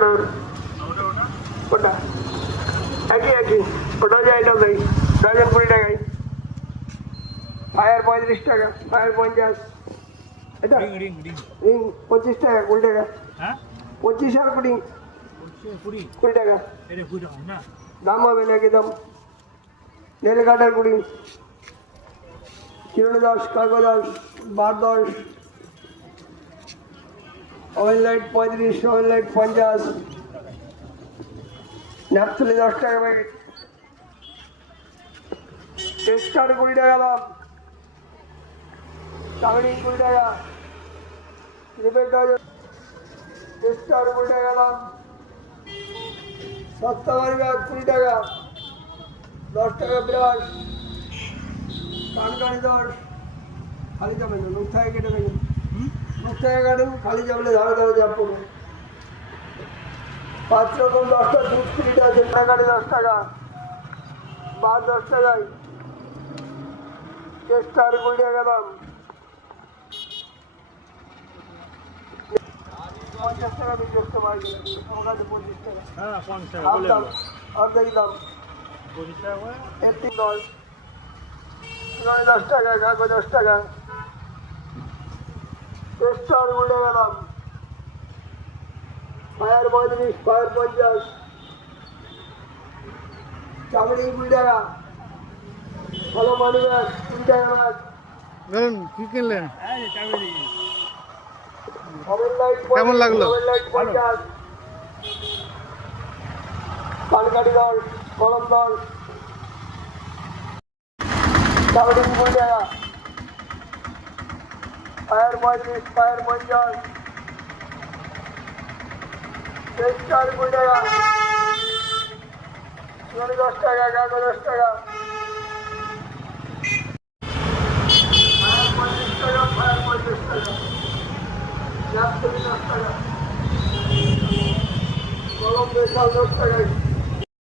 dozen ওটা একই একই ওটা যে এটা দেয় ডজন 20 টাকায় ফায়ার 35 টাকা ফায়ার 50 এটা রিং 25 টাকা 20 টাকা হ্যাঁ 25 আর 20 20 টাকা এটা 20 টাকা না দাম হবে নাকি দাম নেল কাটার 20 কিলো 10 কাগজ 10 বার 10 অয়েল লাইট 35 অয়েল লাইট 50 ন্যাপথলি 10 টাকা প্যাকেট টেস্টার 20 টাকা দাম চাকরি 20 টাকা রিপের ডজন টেস্টার 20 টাকা দাম সস্তা মারিবা 20 টাকা 10 টাকা ব্রাশ কানকানি 10 খালি যাবেন না লোক থাকে কেটে দেবেন লোক থেকে কাটেন খালি যাবলে ধারে ধারে যাব পড়বে 5 রকম 10টা দুধ ফ্রিটা আছে টাকাটি 10 টাকা বার 10 টাকায় টেস্টার 20 টাকা দাম 50 টাকা বিক্রি করতে পারবে আমার কাছে 25 টাকা হ্যাঁ 50 টাকা বলে দাও আর দেখি দাম 25 টাকা করে 10 10 টাকা কাগজ 10 টাকা টেস্টার 20 টাকা দাম ফায়ার 35 ফায়ার 50 চামড়ি 20 টাকা ভালো মানি ব্যাগ 20 টাকা ব্যাগ বলুন কি কিনলেন কেমন লাগলো পানকাঠি 10 কলম 10 চামড়ি 20 টাকা ফায়ার 35 ফায়ার 50 টেস্টার 20 টাকা 10 টাকা কাগজ 10 টাকা ফায়ার 50 টাকা ন্যাপথলি 10 টাকা কলম 10 টাকা